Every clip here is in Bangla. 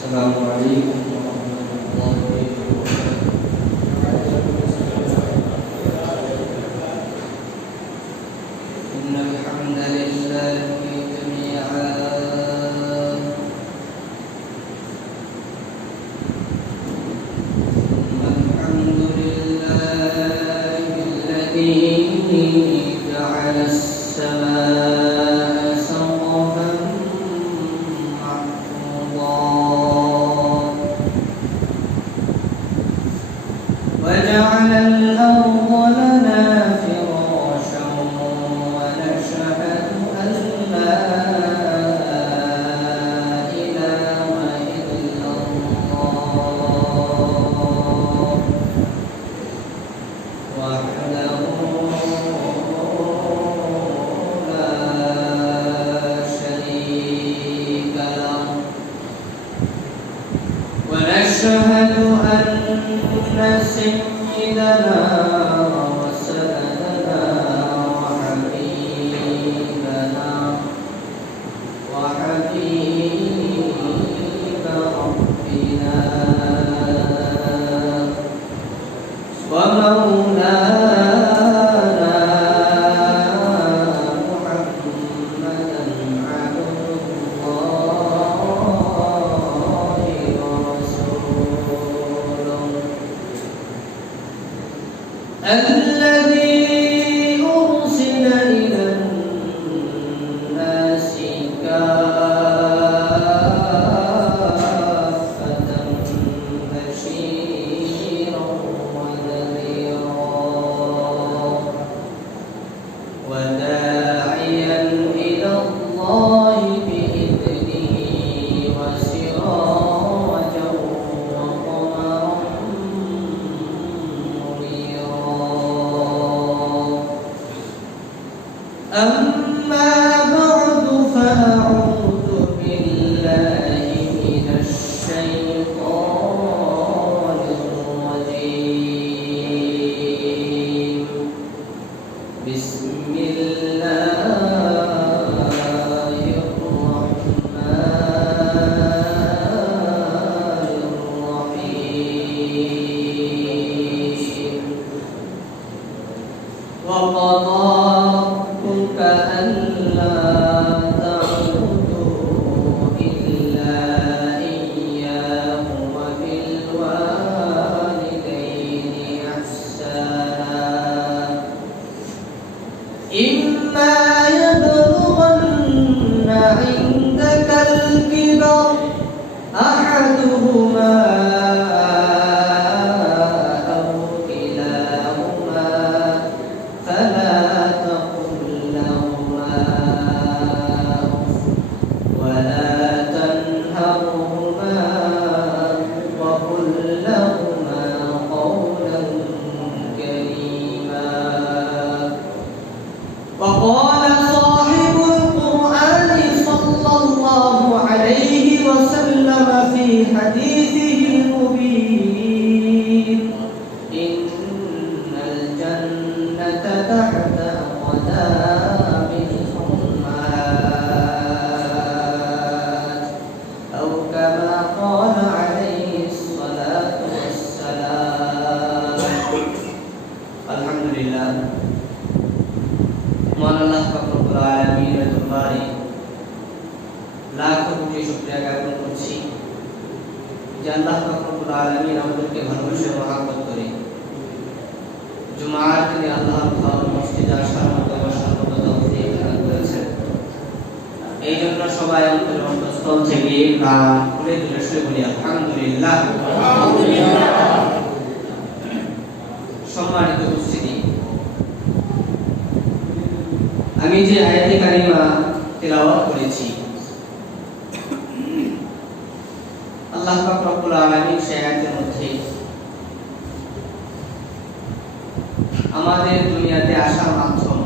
Assalamualaikum warahmatullahi wabarakatuh. Innal hamdalillahi jami'an alhamdulillahi alladzi ja'ala as-samaa'a saqafan وجعل الأرض لنا فراشا ونشهد أن لا إله إلا الله وحده لا شريك له ونشهد أن سيدنا وسندنا وحبيبنا وحبيب ربنا ومولانا محمدا عبد الله ورسوله الذي أرسل إلى الناس كافة بشيرا ونذيرا وداعيا إلى الله بإذنه وسراجا وقمرا أما بعد فأعوذ بالله من الشيطان الرجيم بسم الله الرحمن الرحيم وقضى ألا تعبدوا إلا إياه وبالوالدين إحسانا إما يبلغن عندك الكبر أحدهما أو كلاهما فلا ولا تنهرهما وقل لهما قولا كريما وقال صاحب القرآن صلى الله عليه وسلم في حديثه المبين إن الجنة تحت أقدام الأمهات أو كما قال عليه الصلاة والسلام. الحمد لله मान अल्लाह पाक रब्बुल आलमीনের দরবারে লাখ কোটি শুকরিয়া জ্ঞাপন করছি যে আল্লাহ পাক রব্বুল আলামিন আমাদেরকে ভালোবেসে মহব্বত করে জুমার দিনে আল্লাহর ঘর মসজিদে আসার মতো সর্বদা তৌফিক দান করেছেন। এই জন্য সবাই আমাদের অন্তঃস্থল থেকে প্রাণ খুলে দিলে শুয়ে বলি আলহামদুলিল্লাহ। আমি যে আয়াতে কারিমা তেলাওয়াত করেছি, আল্লাহ পাক রব্বুল আলামিন সেই আয়াতের মধ্যে আমাদের দুনিয়াতে আসার মাধ্যম,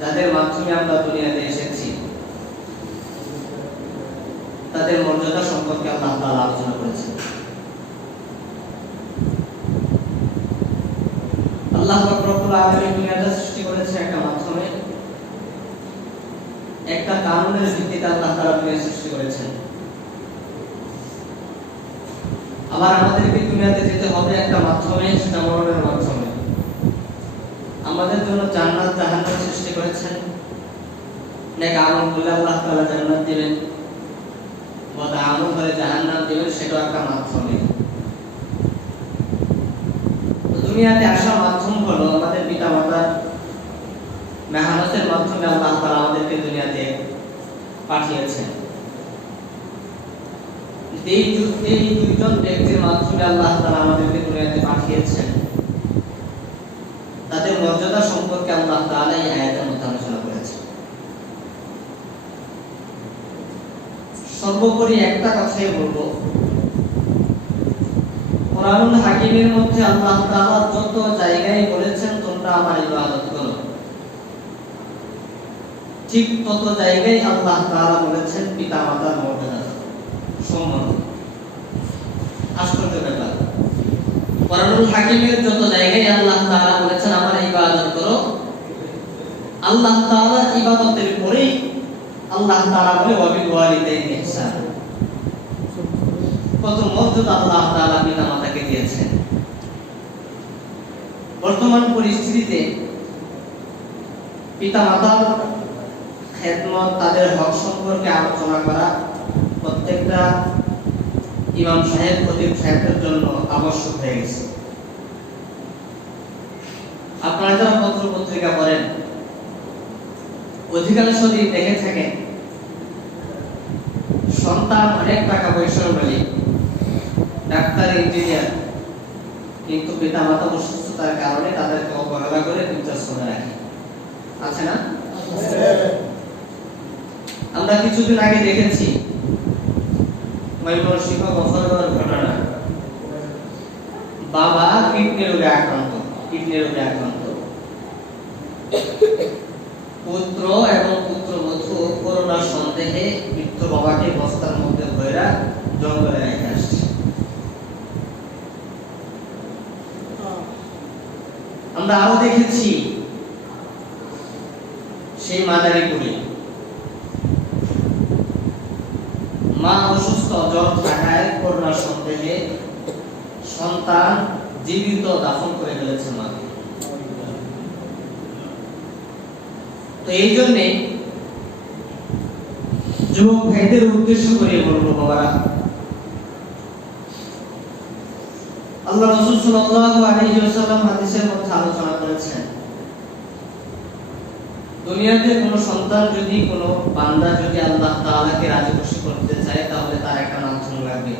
যাদের মাধ্যমে আমরা দুনিয়াতে এসেছি, তাদের মর্যাদা সম্পর্কে আল্লাহ তাআলা আলোচনা করেছেন। আল্লাহ পাক রব্বুল আলামিন দুনিয়াতে সৃষ্টি করেছেন একটা মাধ্যমে, একটা কানুনের ভিত্তিতে আল্লাহ তাআলা দুনিয়া সৃষ্টি করেছেন। আবার আমাদেরকে দুনিয়াতে যেতে হবে একটা মাধ্যমে, সেটা মরণের মাধ্যমে। আমাদের জন্য জান্নাত জাহান্নাম সৃষ্টি করেছেন, নেক আমল করলে আল্লাহ তাআলা জান্নাত দিবেন, বদ আমল করে জাহান্নাম দিবেন, সেটা একটা মাধ্যমে। দুনিয়াতে আসার মাধ্যম হলো আমাদের পিতামাতার মেহনতের মাধ্যমে আল্লাহ তাআলা আমাদেরকে দুনিয়াতে পাঠিয়েছেন। এই দুইজন ব্যক্তির মাধ্যমে আল্লাহ তাআলা আমাদেরকে দুনিয়াতে পাঠিয়েছেন, তাদের মর্যাদা সম্পর্কে আল্লাহ তাআলা এই আয়াতের মধ্যে আলোচনা করেছেন। সর্বোপরি একটা কথাই বলবো, কোরআনুল হাকিমের মধ্যে আল্লাহ তাআলা যত জায়গায় বলেছেন তোমরা আমার ইবাদত করো, ঠিক তত জায়গায় আল্লাহ তাআলা বলেছেন পিতামাতার মর্যাদা সম্মান। আশ্চর্য ব্যাপার, কোরআনুল হাকিমের যত জায়গায় আল্লাহ তাআলা বলেছেন আমার ইবাদত করো, আল্লাহ তাআলা ইবাদতের পরেই আল্লাহ তাআলা বলে ওয়াবিল ওয়ালিদাইনি ইহসান। কত মর্যাদা আল্লাহ তাআলা পিতামাতাকে দিয়েছেন। বর্তমান পরিস্থিতিতে পিতামাতার খেদমত, তাদের হক সম্পর্কে আলোচনা করা প্রত্যেকটা ইমাম সাহেব, খতিব সাহেবের জন্য আবশ্যক হয়ে গেছে। আপনারা যারা পত্র পত্রিকা পড়েন, অধিকাংশ দিন দেখে থাকেন সন্তান অনেক টাকা পয়সার মালিক, ডাক্তার, ইঞ্জিনিয়ার, কিন্তু পিতামাতা অসুস্থতার কারণে তাদেরকে অবহেলা করে বৃদ্ধাশ্রমে রাখে। আছে না? আমরা কিছুদিন আগে দেখেছি ময়মনসিংহ গফরগাঁওয়ের ঘটনা। বাবা কিডনি রোগে আক্রান্ত, পুত্র এবং পুত্রবধূ করোনার সন্দেহে মৃত বাবাকে বস্তার মধ্যে ভরা জঙ্গলে রেখে আসছে। আমরা আরো দেখেছি সেই মাদারীপুরে মা অসুস্থ, জ্বর থাকায় করোনার সন্দেহে সন্তান জীবিত দাফন করে ফেলেছে মাকে। তো এই জন্য যুবক ভাইদের উদ্দেশ্য করে বলবো, বাবারা, আল্লাহ রাসূল সাল্লাল্লাহু আলাইহি ওয়াসাল্লাম হাদিসের মধ্যে আলোচনা করেছেন, দুনিয়াতে কোনো সন্তান যদি, কোনো বান্দা যদি আল্লাহ তাআলাকে রাজি খুশি করতে চায়, তাহলে তার একটা মাধ্যম লাগবে।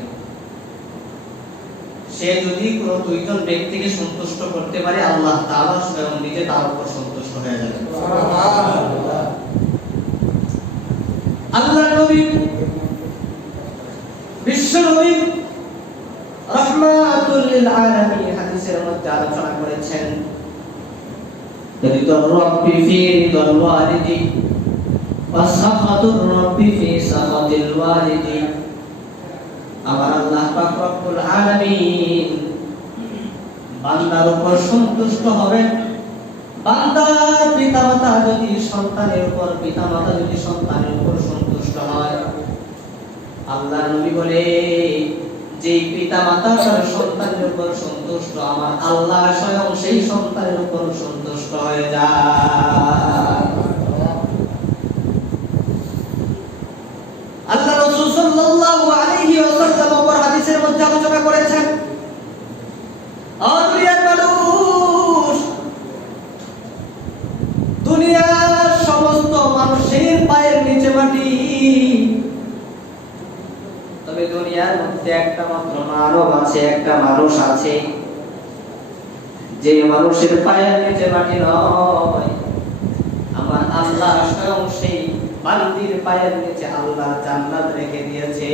সে যদি কোনো দুইজন ব্যক্তিকে সন্তুষ্ট করতে পারে, আল্লাহ তাআলা স্বয়ং নিজে তার উপর সন্তুষ্ট হয়ে যাবে। সুবহানাল্লাহ। আল্লাহর নবী, বিশ্ব নবী রাহমাতুল লিল আলামিন হাদিসের মধ্যে আলোচনা করেছেন, রিদার রাব্বি ফি রিদাল ওয়ালিদি ওয়া সাখাতুর রাব্বি ফি সাখাতিল ওয়ালিদি। আমার আল্লাহ পাক রব্বুল আলামিন বান্দার উপর সন্তুষ্ট হবেন, বান্দার পিতামাতা যদি সন্তানের উপর, পিতামাতা যদি সন্তানের উপর সন্তুষ্ট হয়, আল্লাহর নবী বলে যেই পিতামাতা তার সন্তানের উপর সন্তুষ্ট, আমার আল্লাহ স্বয়ং সেই সন্তানের উপর সন্তুষ্ট হয়ে যায়। আল্লাহ রাসূল সাল্লাল্লাহু আলাইহি ওয়াসাল্লাম অপর হাদিসের মধ্যে আলোচনা করেছেন, দুনিয়ার মানুষ, দুনিয়ার সমস্ত মানুষের পায়ের নিচে মাটি, তবে দুনিয়ার মধ্যে একটা মাত্র মানব আছে, একটা মানুষ আছে যে মানুষের পায়ের নিচে মাটি নয়, আমার আল্লাহ স্বয়ং সেই বান্দির পায়ের নিচে আল্লাহ জান্নাত রেখে দিয়েছে।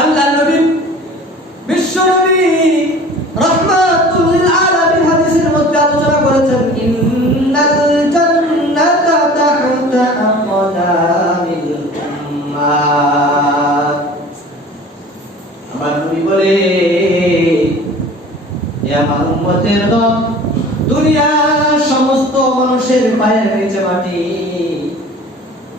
আল্লাহ নবী বিশ্ব নবী রাহমাতুল লিল আলামিন হাদিসের মধ্যে আলোচনা করেছেন, ইন্নাল জান্নাতা তাহতা আকদামিল উম্মাত। আমার নবী বলে, হে আমার উম্মতের দল, দুনিয়ার সমস্ত মানুষের পায়ের নিচে মাটি,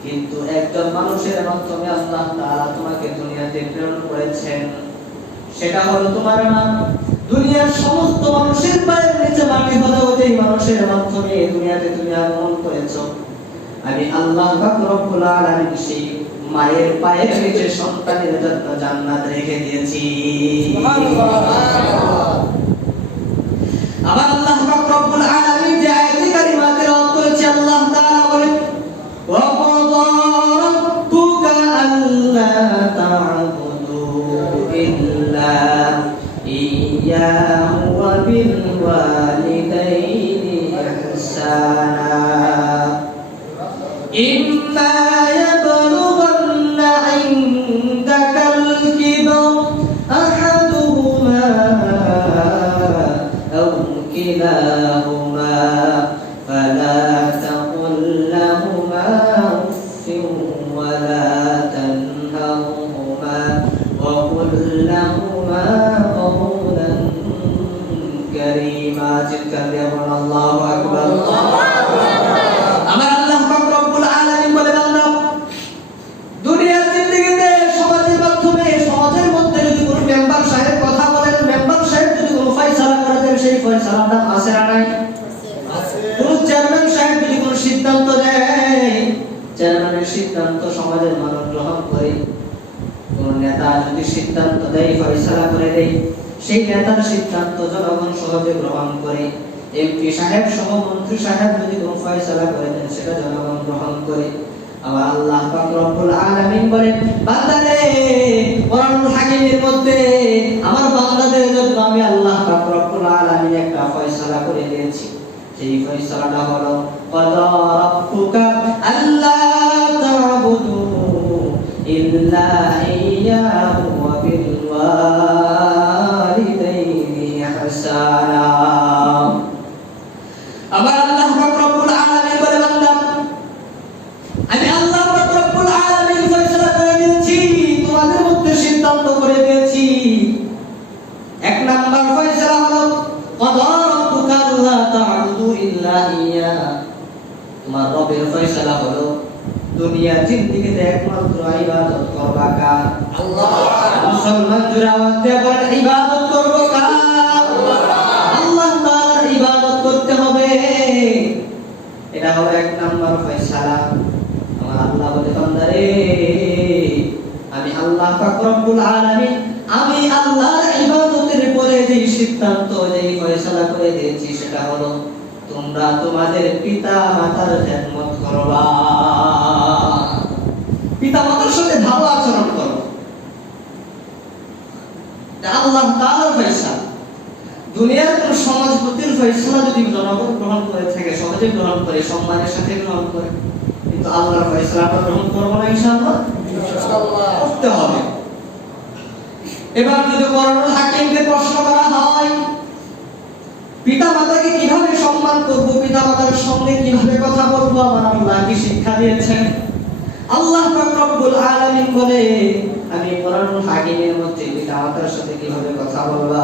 কিন্তু একজন মানুষের মাধ্যমে আল্লাহ তাআলা তোমাকে দুনিয়াতে প্রেরণ করেছেন, সেটা হলো তোমার নাম। দুনিয়ার সমস্ত মানুষের পায়ের নিচে মাটি হলো যেই মানুষের মাধ্যমে দুনিয়াতে তুমি আগমন করেছো, আমি আল্লাহ পাক রব্বুল আলামিন সেই মায়ের পায়ের নিচে সন্তানের জন্য জান্নাত রেখে দিয়েছি। আবার আল্লাহ পাক রব্বুল আলামিন যে আয়াতে কারিমা তেলাওয়াত করেছে, আল্লাহ তাআলা বলেন, ওয়া ক্বাদা রাব্বুকা আল্লা তা'বুদু ইল্লা ইয়্যাহু ওয়া বিল ওয়ালিদাইনি ইহসানা ইম্মা ইয়াবলুগান্না ইনদাকাল কিবার আহাদুহুমা আও কিলাহুমা ফালা তাকুল লাহুমা উফফিন ওয়া লা তানহারহুমা ওয়া কুল লাহুমা কওলান কারীমা। চিৎকার দিয়ে বলুন আল্লাহু আকবার। আমার আল্লাহ পাক রব্বুল আলামিন বলে, বান্দা, দুনিয়ার জিন্দেগিতে সমাজের মাধ্যমে সমাজের মধ্যে যদি কোনো মেম্বার সাহেব কথা বলেন, মেম্বার সাহেব যদি কোনো ফয়সালা করে দেন, সেই ফয়সালাটা আছে না নাই? আছে। কোন চেয়ারম্যান সাহেব যদি কোনো সিদ্ধান্ত দেয়, চেয়ারম্যানের সিদ্ধান্ত সমাজের মানুষ গ্রহণ করে। কোন নেতা যদি সিদ্ধান্ত দেয়, ফয়সালা করে দেয়, সেই নেতার সিদ্ধান্ত জনগণ সহজে গ্রহণ করে। এমপি সাহেব সহ মন্ত্রী সাহেব যদি কোনো ফয়সালা করে দেন, সেটা জনগণ গ্রহণ করে। আবার আল্লাহ পাক রব্বুল আলামিন বলেন, বান্দারে, কোরআনুল হাকিমের মধ্যে আমার বান্দাদের জন্য আমি আল্লাহ পাক রব্বুল আলামিন একটা ফয়সালা করে দিয়েছি। সেই ফয়সালাটা হলো, ক্বাদা রাব্বুকা আল্লা তা'বুদু ইল্লা ইয়্যাহু ওয়া বিল ওয়ালিদাইনি ইহসানা। আবার আল্লাহ পাক রব্বুল আলামিন বলে, বান্দা, আমি আল্লাহ পাক রব্বুল আলামিন ফয়সালা করে দিয়েছি, তোমাদের মধ্যে সিদ্ধান্ত করে দিয়েছি। এক নাম্বার ফয়সালা হলো, ক্বাদা রাব্বুকা আল্লা তা'বুদু ইল্লা ইয়্যা। তোমার রবের ফয়সালা হলো, দুনিয়ার জিন্দেগিতে একমাত্র ইবাদত করবা কার? আল্লাহ। মুসলমান জোরে আওয়াজ দিয়ে বলেন, ইবাদত করব কার? আল্লাহ তাআলার ইবাদত করতে হবে। এটা হলো এক নাম্বার ফয়সালা। আমার আল্লাহ বলে, বান্দারে, আমি আল্লাহ পাক রব্বুল আলামিন আমি আল্লাহর ইবাদতের পরে যে সিদ্ধান্ত, যে ফয়সালা করে দিয়েছি, সেটা হলো তোমরা তোমাদের পিতা মাতার খেদমত করবা, পিতা মাতার সাথে ভালো আচরণ করো। আল্লাহ তাআলার ফয়সালা। দুনিয়ার কোন সমাজপতির ফয়সালা যদি জনগণ গ্রহণ করে থাকে, সহজে গ্রহণ করে, সম্মানের সাথে গ্রহণ করে, কিন্তু আল্লাহর ফয়সালা আমরা গ্রহণ করব না ইনশাআল্লাহ? ইনশাআল্লাহ করতে হবে। এবার যদি কোরআনুল হাকিমকে প্রশ্ন করা হয়, পিতা মাতাকে কিভাবে সম্মান করব, পিতা মাতার সঙ্গে কিভাবে কথা বলবো, আমার আল্লাহ কি শিক্ষা দিয়েছেন? আল্লাহ পাক রব্বুল আলামিন বলে, আমি কোরআনুল হাকিমের মধ্যে পিতা মাতার সাথে কিভাবে কথা বলবা,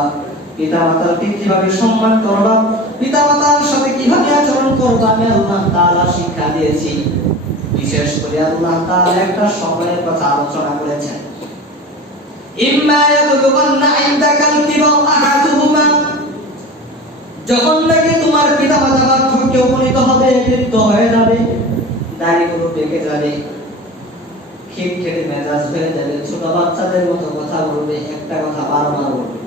পিতা মাতাকে কিভাবে সম্মান করবা, পিতা মাতার সাথে কিভাবে আচরণ করবা, আমি আল্লাহ তাআলা শিক্ষা দিয়েছি। বিশেষ করে আল্লাহ তাআলা একটা সময়ের কথা আলোচনা করেছেন, ইম্মা ইয়াবলুগান্না ইনদাকাল কিবার আহাদুহুমা। যখন নাকি তোমার পিতা মাতা বার্ধক্যে উপনীত হবে, বৃদ্ধ হয়ে যাবে, দাড়িগুলো পেকে যাবে, খিটখিটে মেজাজ হয়ে যাবে, ছোট বাচ্চাদের মতো কথা বলবে, একটা কথা বারবার বলবে,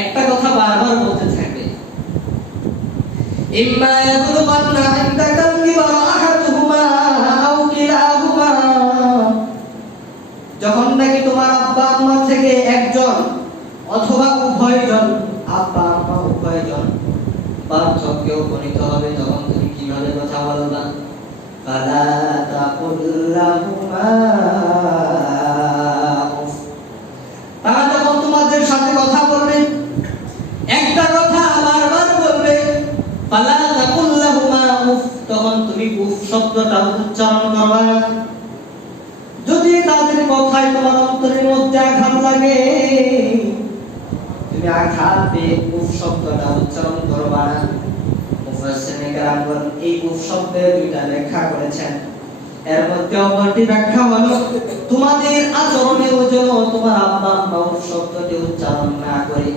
একটা কথা বারবার বলতে থাকবে। ইম্মা ইয়াবলুগান্না ইনদাকাল কিবার আহাদুহুমা আও কিলাহুমা। যখন নাকি তোমার আব্বা আম্মা থেকে একজন অথবা উভয়জন, আব্বা আম্মা উভয়জন পার্থক্যে উপনীত হবে, তখন তুমি কিভাবে কথা বলবা? ফালা তাকুল লাহুমা উফ। তারা যখন তোমাদের সাথে কথা বলবে, একটা কথা বারবার বলবে, ফালা তাকুল লাহুমা উফ, তখন তুমি উফ শব্দটা উচ্চারণ করবা না। যদি তাদের কথায় তোমার অন্তরের মধ্যে আঘাত লাগে, তুমি আঘাত পেয়ে উফ শব্দটা উচ্চারণ করবা না। মুফাসসিরিনে কেরাম এই উফ শব্দের দুইটা ব্যাখ্যা করেছেন। এর মধ্যে অপরটি ব্যাখ্যা হলো, তোমাদের আচরণেও যেন তোমার আব্বা আম্মা উফ শব্দটি উচ্চারণ না করে।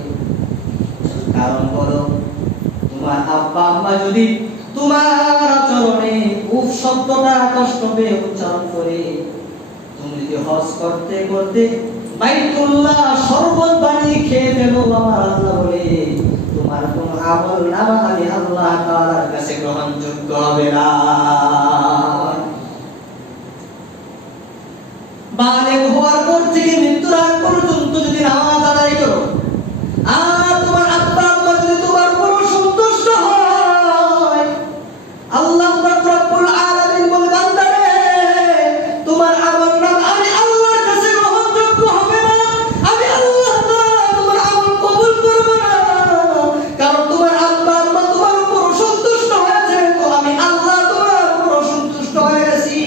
কারণ হলো, তোমার আব্বা আম্মা যদি তোমার আচরণে উফ শব্দটা কষ্ট পেয়ে উচ্চারণ করে, তুমি যদি হজ করতে করতে বাইতুল্লাহ শরবত বানিয়ে খেয়ে ফেলো আমার আল্লাহ বলে, তোমার কোন আমল নামা আমি আল্লাহ তাআলার কাছে গ্রহণযোগ্য হবে না। বালেগ হওয়ার পর থেকে মৃত্যুর আগ পর্যন্ত যদি নামাজ আদায় করো, আর তোমার আব্বা আম্মা যদি তোমার উপর সন্তুষ্ট হয়, আল্লাহ রাব্বুল আলামিন বলে, বান্দারে তোমার আমল নামা আমি আল্লাহর কাছে গ্রহণযোগ্য হবে না, আমি আল্লাহ তাআলা তোমার আমল কবুল করব না। কারণ তোমার আব্বা আম্মা তোমার উপর সন্তুষ্ট হয়েছে, তো আমি আল্লাহ তোমার উপর সন্তুষ্ট হয়ে গেছি।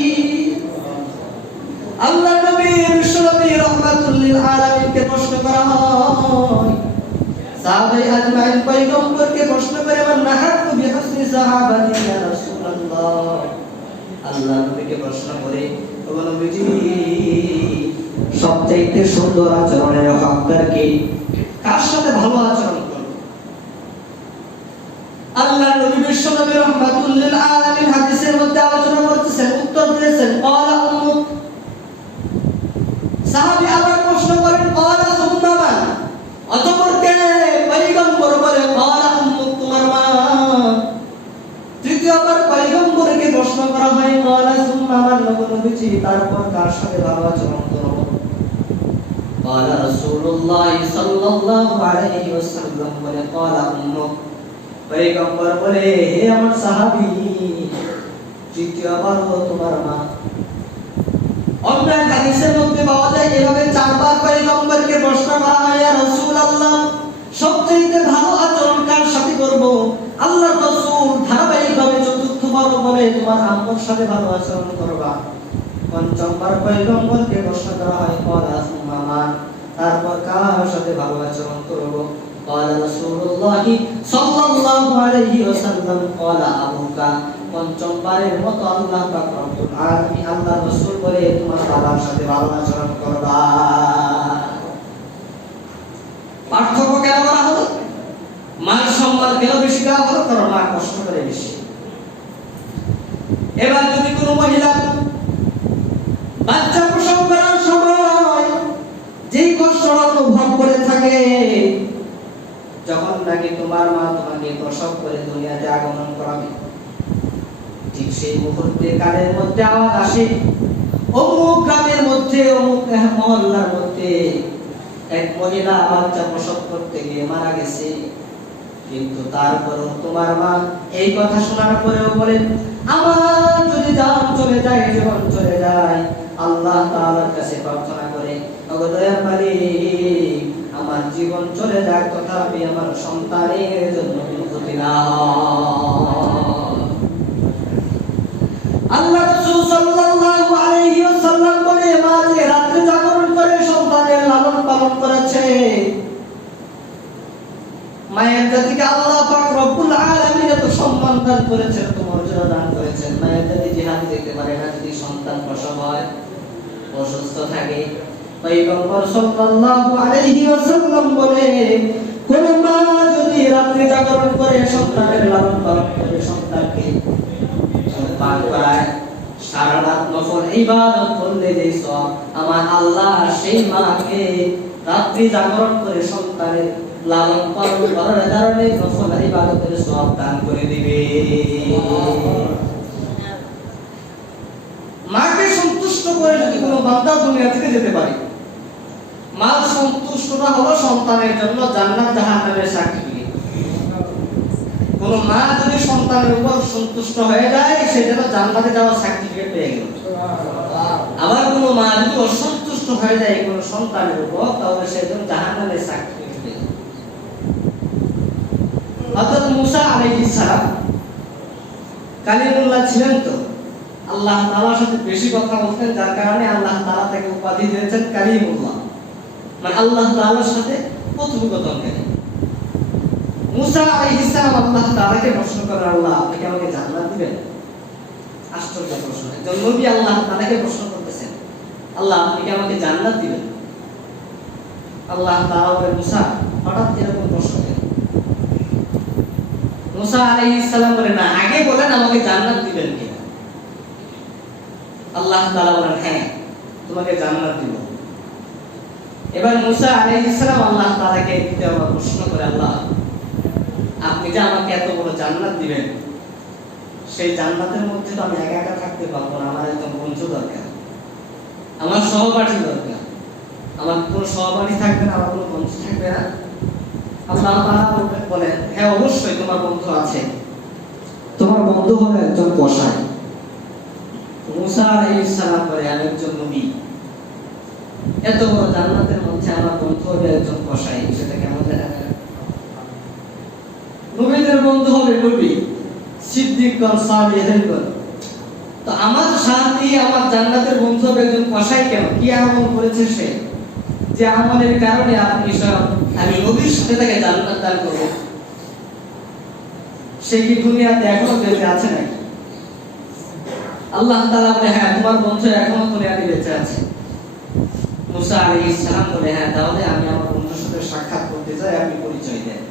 আল্লাহ নবী বিশ্বনবী রাহমাতুল লিল আলামিনকে প্রশ্ন করা হয়, সাহাবায়ে আজমাইন পয়গম্বরকে প্রশ্ন করে, মান নাহাক্কু বিহুসনি সাহাবাতি ইয়া রাসূলুল্লাহ। আল্লাহ নবীকে প্রশ্ন করে, ও নবীজি সবচেয়ে সুন্দর আচরণের হকদার কে? কার সাথে ভালো আচরণ করব? আল্লাহ নবী বিশ্বনবী রাহমাতুল লিল আলামিন হাদিসের মধ্যে আলোচনা করতেছেন, উত্তর দিয়েছেন, ক্বালা উম্মুক। সাহাবী আবার প্রশ্ন করেন, ক্বালা সুম্মা মান? অতঃপর কে? পয়গম্বর বলে, ক্বালা উম্মুক, তোমার মা। তৃতীয়বার পয়গম্বরকে প্রশ্ন করা হয়, ক্বালা সুম্মা মান, নবীজি তারপর কার সাথে ভালো আচরণ করব? ক্বালা রাসূলুল্লাহ সাল্লাল্লাহু আলাইহি ওয়াসাল্লাম বলে, ক্বালা উম্মুক। পয়গম্বর বলে, হে আমার সাহাবী, তৃতীয়বার হলো তোমার মা। অন্য হাদিসের মধ্যে পাওয়া যায়, এভাবে চারবার পয়গম্বরকে প্রশ্ন করা হয়, ইয়া রাসূলুল্লাহ সবচেয়ে ভালো আচরণ কার সাথে করব? আল্লাহর রাসূল ধারাবাহিকভাবে চতুর্থবার বলে, তোমার আম্মার সাথে ভালো আচরণ করবা। পঞ্চমবার পয়গম্বরকে প্রশ্ন করা হয়, ক্বালা সুম্মা মান, তারপর কার সাথে ভালো আচরণ করব? ক্বালা রাসূলুল্লাহ সাল্লাল্লাহু আলাইহি ওয়াসাল্লাম, ক্বালা আবুকা। পঞ্চমবারের মতো আল্লাহ পাক রব্বুল আলামিন, আল্লাহর রাসূল বলে, তোমার বাবার সাথে ভালো আচরণ করবা। পার্থক্য কেন করা হলো? মান সম্মান কেন বেশি দেওয়া হলো? কারণ মা কষ্ট করে বেশি। এবার যদি কোনো মহিলা বাচ্চা প্রসব করার সময় যেই কষ্টটা অনুভব করে থাকে, যখন নাকি তোমার মা তোমাকে প্রসব করে দুনিয়াতে আগমন করাবে, ঠিক সেই মুহূর্তে কানের মধ্যে আওয়াজ আসে, অমুক গ্রামের মধ্যে, অমুক মহল্লার মধ্যে এক মহিলা বাচ্চা প্রসব করতে গিয়ে মারা গেছে। কিন্তু তারপরও তোমার মা এই কথা শোনার পরেও বলেন, আমার যদি জান চলে যায়, জীবন চলে যায়, আল্লাহ তাআলার কাছে প্রার্থনা করে, ওগো দয়ার মালিক, আমার জীবন চলে যাক, তথাপি আমার সন্তানের জন্য ক্ষতি না হয়। আল্লাহ রাসূল সাল্লাল্লাহু আলাইহি ওয়াসাল্লাম বলে, মা যে রাতে জাগরণ করে সন্তানের লালন পালন করেছে, মায়ের জাতিকে আল্লাহ পাক রব্বুল আলামিন এত সম্মান দান করেছেন, এত মর্যাদা দান করেছেন। মায়ের জাতি জিহাদ যেতে পারে না যদি সন্তান প্রসব হয়, অসুস্থ থাকে। পয়গম্বর সাল্লাল্লাহু আলাইহি ওয়াসাল্লাম বলে, কোন মা যদি রাতে জাগরণ করে সন্তানের লালন পালন করে, সন্তানকে পান করায়, সারা রাত নফল ইবাদত করলে যে সওয়াব আমার আল্লাহ সেই মাকে রাত্রি জাগরণ করে সন্তানের লালন পালন করার কারণে নফল ইবাদতের সওয়াব দান করে দিবে। মাকে সন্তুষ্ট করে যদি কোনো বান্দা দুনিয়া থেকে যেতে পারে, মা সন্তুষ্টতা হলো সন্তানের জন্য জান্নাত জাহান্নামের সার্টিফিকেট। কোন মা যদি সন্তানের উপর সন্তুষ্ট হয়ে যায় সে যেন জান্নাতে যাওয়ার সার্টিফিকেট পেয়ে গেল। আবার কোন মা যদি অসন্তুষ্ট হয়ে যায় কোন সন্তানের উপর তাহলে সে যেন জাহান্নামের সার্টিফিকেট পেয়ে গেল। হযরত মুসা আলাইহিস সালাম কালিমুল্লাহ ছিলেন তো, আল্লাহ তাআলার সাথে বেশি কথা বলতেন, যার কারণে আল্লাহ তাআলা তাকে উপাধি দিয়েছেন কালিমুল্লাহ, মানে আল্লাহ তাআলার সাথে কথোপকথনকারী। মুসা আলাইহিস সালাম আল্লাহ তাআলাকে প্রশ্ন করেন, আল্লাহ আপনি কি আমাকে জান্নাত দিবেন? আশ্চর্য প্রশ্ন, একজন নবী আল্লাহ তাআলাকে প্রশ্ন করতেছেন, আল্লাহ আপনি কি আমাকে জান্নাত দিবেন? আল্লাহ তাআলা বলেন, মুসা হঠাৎ এরকম প্রশ্ন কেন? মুসা আলাইহিস সালাম বলেন, না আগে বলেন আমাকে জান্নাত দিবেন কিনা। আল্লাহ তাআলা বলেন, হ্যাঁ তোমাকে জান্নাত দিব। এবার মুসা আলাইহিস সালাম আল্লাহ তাআলাকে দ্বিতীয় প্রশ্ন করে, আল্লাহ আপনি যে আমাকে এত বড় জান্নাত দিবেন, সেই জান্নাতের মধ্যে তো আমি একা একা থাকতে পারবো না, আমার একজন বন্ধু দরকার, আমার সহপাঠী দরকার। আমার কোনো সহপাঠী থাকবে না, আমার কোনো বন্ধু থাকবে না? আল্লাহ তাআলা বলেন, হ্যাঁ অবশ্যই তোমার বন্ধু আছে, তোমার বন্ধু হলো একজন কসাই। মুসা আলাইহিস সালাম বলে, আমি একজন নবী, এত বড় জান্নাতের মধ্যে আমার বন্ধু হবে একজন কসাই, সেটা কেমন দেখা যায়? নবীদের বন্ধু হবে নবী, সিদ্দিকগণ, সালেহীনগণ। তো আমার সাথী আমার জান্নাতের বন্ধু হবে একজন কসাই কেন? কি আমল করেছে সে যে আমলের কারণে আপনি আমি নবীর সাথে তাকে জান্নাত দান করব? সে কি দুনিয়াতে এখনো বেঁচে আছে নাকি? আল্লাহ তাআলা বলে, হ্যাঁ তোমার বন্ধু এখনো দুনিয়াতে বেঁচে আছে। মুসা আলাইহিস সালাম বলে, হ্যাঁ তাহলে আমি আমার বন্ধুর সাথে সাক্ষাৎ করতে চাই, আপনি পরিচয় দেন।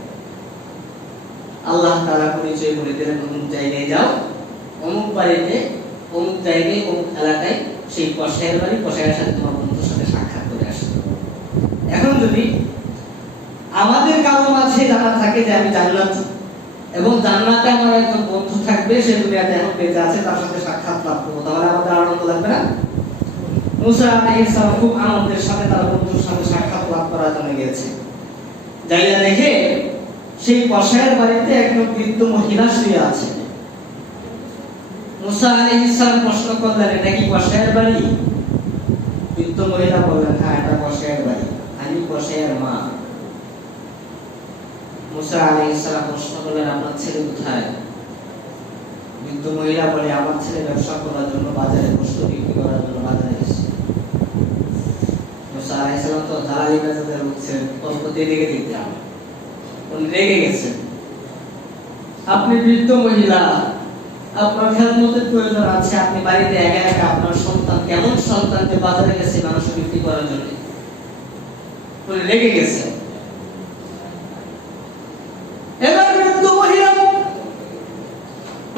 আল্লাহ তাআলা পরিচয় বলে দিলেন, অমুক জায়গায় যাও, অমুক বাড়িতে, অমুক জায়গায়, অমুক এলাকায় সেই কসাইয়ের বাড়ি, কসাইয়ের সাথে তোমার বন্ধুর সাথে সাক্ষাৎ করে আসো। এখন যদি আমাদের কারো মাঝে জানা থাকে যে আমি জান্নাত এবং জান্নাতে আমার একজন বন্ধু থাকবে, সে দুনিয়াতে এখন বেঁচে আছে, তার সাথে সাক্ষাৎ লাভ করবো, তাহলে আমাদের আনন্দ লাগবে না? মুসা আলাইহিস সালাম খুব আনন্দের সাথে তার বন্ধুর সাথে সাক্ষাৎ লাভ করার জন্য গিয়েছে। যাইয়া দেখে সেই কসাইয়ের বাড়িতে একজন বৃদ্ধ মহিলা শুয়ে আছে। মুসা আলাইহিস সালাম প্রশ্ন করলেন, এটা কি কসাইয়ের বাড়ি? বৃদ্ধ মহিলা বললেন, হ্যাঁ এটা কসাইয়ের বাড়ি, আমি কসাইয়ের মা। মুসা আলাইহিস সালাম প্রশ্ন করলেন, আপনার ছেলে কোথায়? বৃদ্ধ মহিলা বলে, আমার ছেলে ব্যবসা করার জন্য বাজারে, বস্তু বিক্রি করার জন্য বাজারে এসেছে। মুসা আলাইহিস সালাম তো জালালি বাজারে উঠছেন, অল্প দিকে দিতেন, উনি রেগে গেছেন। আপনি বৃদ্ধ মহিলা, আপনার খেদমতের প্রয়োজন আছে, আপনি বাড়িতে একা একা, আপনার সন্তান কেমন সন্তানকে বাজারে গেছে মাংস বিক্রি করার জন্য? উনি রেগে গেছেন। এবার বৃদ্ধ মহিলা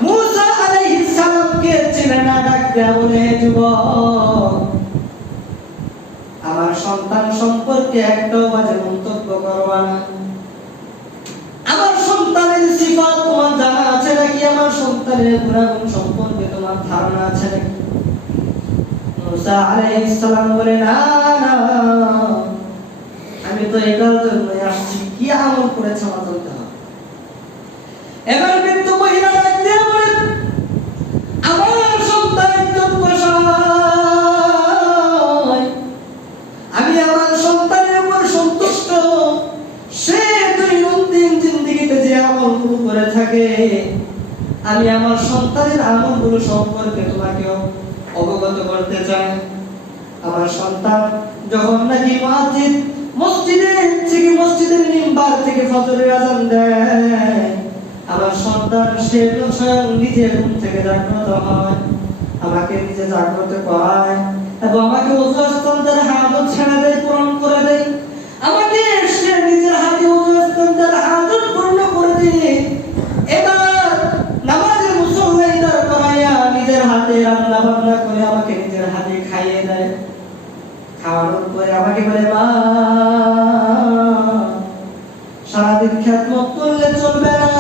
মুসা আলাইহিস সালামকে চেনে না, ডাক দেয়া বলে, যুবক আমার সন্তান সম্পর্কে একটাও বাজে মন্তব্য করবা না। আমার সন্তানের সিফাত তোমার জানা আছে নাকি? আমার সন্তানের গুণাগুণ সম্পর্কে তোমার ধারণা আছে নাকি? মুসা আলাইহিস সালাম বলে, না না, আমি তো এটার জন্য আসছি, কি আমল করেছে আমার জানতে হবে। এবার বৃদ্ধ মহিলা ডাক দিয়ে বলেন, আমার সন্তান একজন কসাই, আমি আমার সন্তানের উপর সন্তুষ্ট, সে দৈনন্দিন জিন্দেগিতে যে আমলগুলো করে থাকে, আমি আমার সন্তানের আমলগুলো সম্পর্কে তোমাকে অবগত করতে চাই। আমার সন্তান যখন নাকি মসজিদের মিম্বার থেকে ফজরের আযান দেয়, আমার সন্তান সে স্বয়ং নিজে ঘুম থেকে জাগ্রত হয়, আমাকে নিজে জাগ্রত করায় এবং আমাকে ওযু আস্তানদের হাজত ছেড়ে দেয়, পূরণ করে দেয়। আমাকে সে নিজের হাতে ওযু আস্তানদের হাজত পূর্ণ করে দেয়। এবার নামাজের মুসল্লাই দাঁড় করাইয়া নিজের হাতে রান্না বান্না করে আমাকে নিজের হাতে খাইয়ে দেয়। খাওয়ানোর পরে আমাকে বলে, মা সারাদিন খেদমত করলে চলবে না,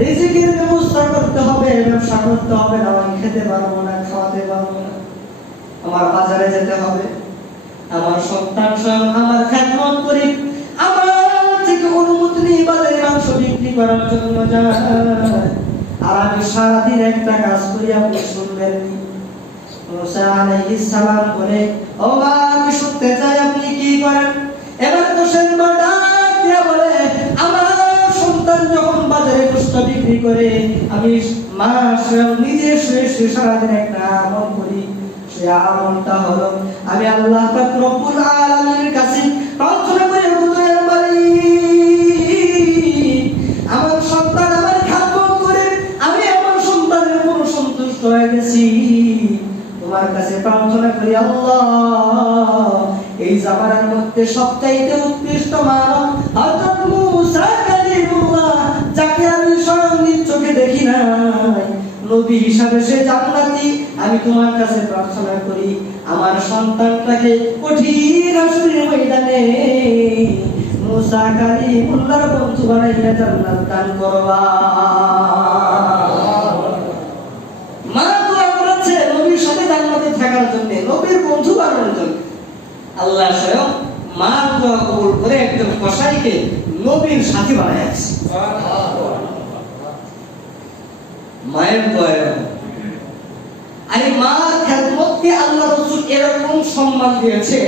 রিজিকের ব্যবস্থা করতে হবে, ব্যবসা করতে হবে, না আমি খেতে পারবো না, খাওয়াতে পারবো না, আমার বাজারে যেতে হবে, আমার সন্তান স্বয়ং আমার খেদমত করে আমার থেকে অনুমতি নিয়ে বাজারে মাংস বিক্রি করার জন্য যায়, আর আমি সারাদিন একটা কাজ করি, আপনি শুনবেন। মুসা আলাইহিস সালাম বলে, ও মা, আমি শুনতে চাই আপনি কি করেন। এবার দোষের মা ডাক দিয়া বলে, আমার সন্তান যখন বাজারে গোশত বিক্রি করে, আমি মা স্বয়ং নিজে শুয়ে শুয়ে সারাদিন একটা আমল করি। সে আমলটা হলো আমি আল্লাহ পাক রব্বুল আলামিনের কাছে প্রার্থনা করি, দয়ার মালিক, আমার সন্তান আমার খেদমত করে আমি আমার সন্তানের উপর সন্তুষ্ট হয়ে গেছি। তোমার কাছে প্রার্থনা করি আল্লাহ, এই জামানার মধ্যে সবচাইতে উৎকৃষ্ট মানব হযরত মুসা কালিমুল্লাহ, যাকে আমি স্বয়ং নিজ চোখে দেখি নাই, নবী হিসাবে সে জান্নাতি। আমি তোমার কাছে প্রার্থনা করি আমার সন্তানটাকে কঠিন হাসরের ময়দানে মুসা কালিমুল্লাহর বন্ধু বানাইয়া জান্নাত দান করবা। মা দোয়া করেছে নবীর সাথে জান্নাতে থাকার জন্য, নবীর বন্ধু বানানোর জন্য। আল্লাহ স্বয়ং মা দোয়া কবুল করে একজন কসাইকে নবীর সাথী বানাইছে। মায়ের দয়া। আরে মার খেদমতকে আল্লাহ রাসূল এরকম সম্মান দিয়েছে,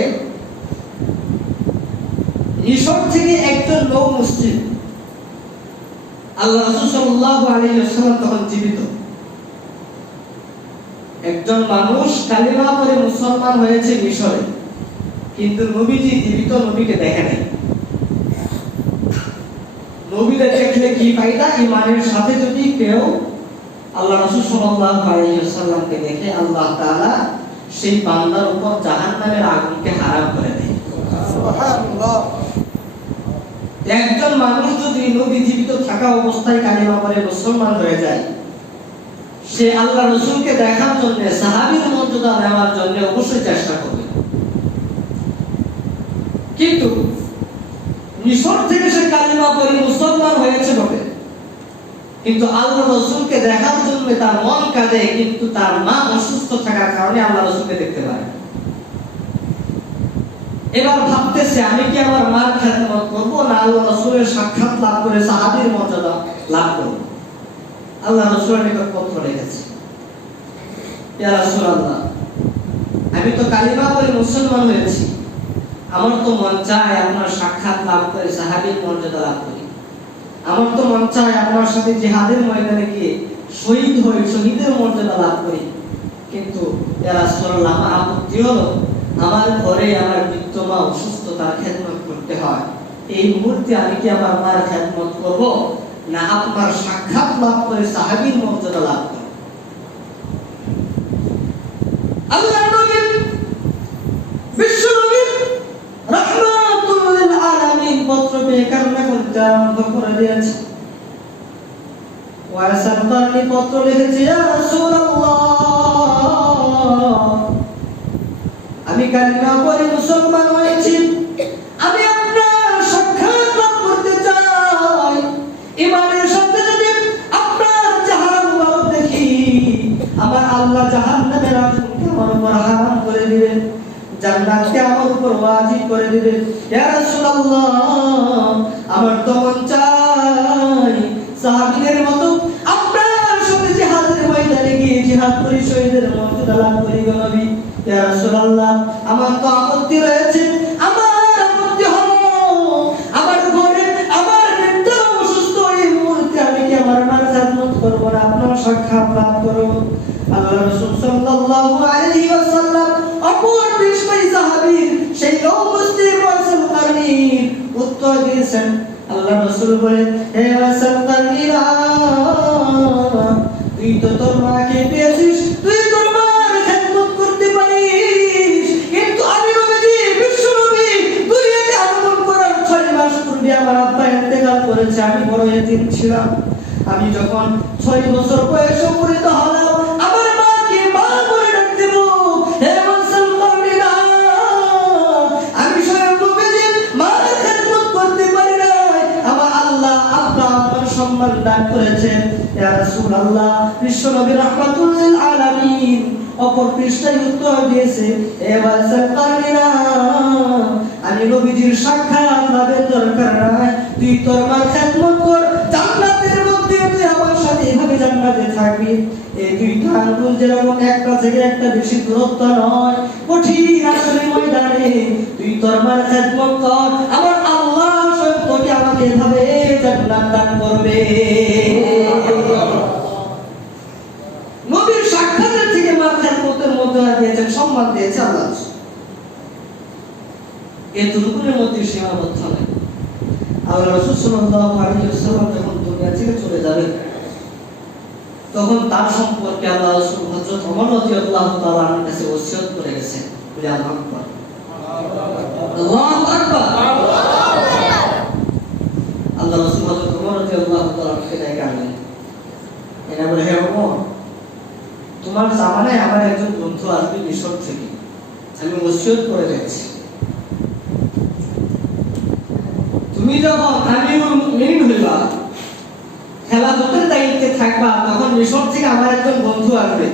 মিশর থেকে একজন লোক মুসলিম, আল্লাহ রাসূল সাল্লাল্লাহু আলাইহি ওয়াসাল্লাম তখন জীবিত। একজন মানুষ কালিমা পড়ে মুসলমান হয়েছে মিশরে, কিন্তু নবীজি জীবিত নবীকে দেখে নাই। নবীকে দেখলে কি ফায়দা? ঈমানের সাথে যদি কেউ আল্লাহ রাসূল সাল্লাল্লাহু আলাইহি ওয়াসাল্লামকে দেখে, আল্লাহ তাআলা সেই বান্দার উপর জাহান্নামের আগুনকে হারাম করে দেয়। সুবহানাল্লাহ। একজন মানুষ যদি নবী জীবিত থাকা অবস্থায় কালিমা পড়ে মুসলমান হয়ে যায়, সে আল্লাহ রাসূলকে দেখার জন্য, সাহাবীর মর্যাদা নেওয়ার জন্য অবশ্যই চেষ্টা করবে। কিন্তু মিশর থেকে সে কালিমা পড়ে মুসলমান হয়েছে বটে, কিন্তু আল্লাহ রাসূলকে দেখার জন্য তার মন কাঁদে, কিন্তু তার মা অসুস্থ থাকার কারণে আল্লাহ রাসূলকে দেখতে পারে। এবার ভাবতেছে আমি কি আমার মার খেদমত করব, না আল্লাহ রাসূলের সাক্ষাৎ লাভ করে সাহাবীর মর্যাদা লাভ করব। আল্লাহ রাসূলের নিকট পত্র লিখেছে, ইয়া রাসূলুল্লাহ, আমি তো কালিমা পড়ে মুসলমান হয়েছি, আমার তো মন চায় আপনার সাক্ষাৎ লাভ করে সাহাবীর মর্যাদা লাভ করি। আমার তো মন চায় আপনার সাথে জিহাদের ময়দানে গিয়ে শহীদ হই, শহীদের মর্যাদা লাভ করি। কিন্তু ইয়া রাসূলুল্লাহ, আমার আপত্তি হলো আমার ঘরে আমার বৃদ্ধ মা অসুস্থ, তার খেদমত করতে হয়। এই মুহূর্তে আমি কি আমার মার খেদমত করব, না আপনার সাক্ষাৎ লাভ করে সাহাবীর মর্যাদা লাভ করব? আল্লাহর নবী, বিশ্ব নবী রাহমাতুল লিল আলামিন পত্র পেয়ে কান্না করতে আরম্ভ করে দিয়েছে। ওয়াসাতানি পত্র লিখেছে, ইয়া রাসূলুল্লাহ, আমি কালিমা পড়ে মুসলমান হয়েছি, আমি আপনার সাক্ষাৎ লাভ করতে চাই। ঈমানের সাথে যদি আপনার জাহান মুবারক দেখি, আমার আল্লাহ জাহান্নামের আগুনকে আমার উপর হারাম করে দিবেন, জান্নাতকে আমার উপর ওয়াজিব করে দিবেন। ইয়া রাসূলুল্লাহ, আমার তো মন চাই সাহাবীদের মতো আপনার সাথে জিহাদের ময়দানে গিয়ে জিহাদ করে শহীদের মর্যাদা লাভ করি গো নবী। ইয়া রাসূলুল্লাহ, আমার তো আপত্তি রয়েছে। আমার আপত্তি হলো আমার ঘরে আমার বৃদ্ধ অসুস্থ, এই মুহূর্তে আমি কি আমার মার খেদমত করব, না আপনার সাক্ষাৎ লাভ করব? আল্লাহ রাসূল সাল্লাল্লাহু আলাইহি ওয়াসাল্লাম অপর বিশ্বই সাহাবী সেই লোক মুসলিম ওয়াসাল কারণী উত্তর দিয়েছেন। আল্লাহ রাসূল বলেন, হে ওয়াসাল কারণী, তুই তো তোর মাকে পেয়েছিস, তুই তোর মার খেদমত করতে পারিস, কিন্তু আমি নবীজি, বিশ্ব নবী, দুনিয়াতে আগমন করার 6 মাস পূর্বে আমার আব্বা ইন্তেকাল করেছে। আমি বড় এতিম ছিলাম। আমি যখন 6 বছর বয়সে উপনীত হলাম, আমার মাকে মা বলে ডাক দেব। হে ওয়াসাল কারণী, আমি স্বয়ং নবীজি মার খেদমত করতে পারি না, আমার আল্লাহ আব্বা আমার সম্মান দান করেছেন। ইয়া রাসূলুল্লাহ, বিশ্ব নবী রাহমাতুল লিল আলামিন অপর পৃষ্ঠায় উত্তর দিয়েছে, এবার সরকারিরা আমি নবীজির সাক্ষাৎ লাভের দরকার নাই, তুই তোর মার খেদমত কর, জান্নাতের মধ্যে তুই আমার সাথে এভাবে জান্নাতে থাকবি। এই দুইটা আঙ্গুল যেরকম একটা থেকে একটা বেশি দূরত্ব নয়, কঠিন আসলে ময়দানে তুই তোর মার খেদমত কর, আমার আল্লাহ স্বয়ং তোকে আমাকে এভাবে জান্নাত দান করবে। নবীর সাক্ষাতের থেকে মার খেদমতের মধ্যে দিয়েছেন, সম্মান দিয়েছে আল্লাহ। এতটুকুর মধ্যে সীমাবদ্ধ নয়। আল্লাহ রাসূল সাল্লাল্লাহু আলাইহি ওয়াসাল্লাম যখন দুনিয়া থেকে চলে যাবেন, তখন তার সম্পর্কে আল্লাহ রাসূল হযরত ওমর রাদিয়াল্লাহু তাআলা আনহুর কাছে ওসিয়ত করে গেছেন। বলে আল্লাহু আকবার, আল্লাহু আকবার। আল্লাহ রাসূল হযরত ওমর রাদিয়াল্লাহু তাআলা আনহুকে ডেকে আনলেন। এরা বলে, হে ওমর, তোমার জামানায় আমার একজন বন্ধু আসবে মিশর থেকে, আমি ওসিয়ত করে গেছি, তুমি যখন আমিরুল মুমিনিন হইবা, খেলাফতের দায়িত্বে থাকবা, তখন মিশর থেকে আমার একজন বন্ধু আসবে,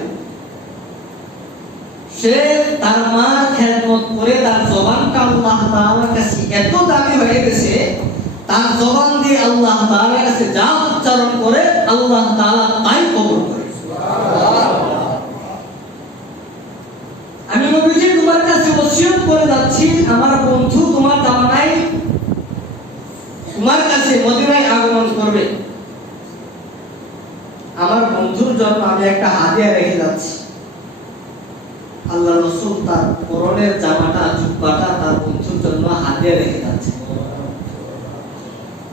সে তার মার খেদমত করে তার জবানটা আল্লাহ তাআলার কাছে এত দামি হয়ে গেছে, তার জবান দিয়ে আল্লাহ তাআলার কাছে যা উচ্চারণ করে আল্লাহ তাআলা তাই কবুল করে। আমি নবীজি তোমার কাছে ওসিয়ত করে যাচ্ছি, আমার বন্ধু তোমার জামানায় তোমার কাছে মদিনায় আগমন করবে, আমার বন্ধুর জন্য আমি একটা হাদিয়া রেখে যাচ্ছি। আল্লাহ রাসূল তার পরনের জামাটা, জুব্বাটা তার বন্ধুর জন্য হাদিয়া রেখে যাচ্ছে।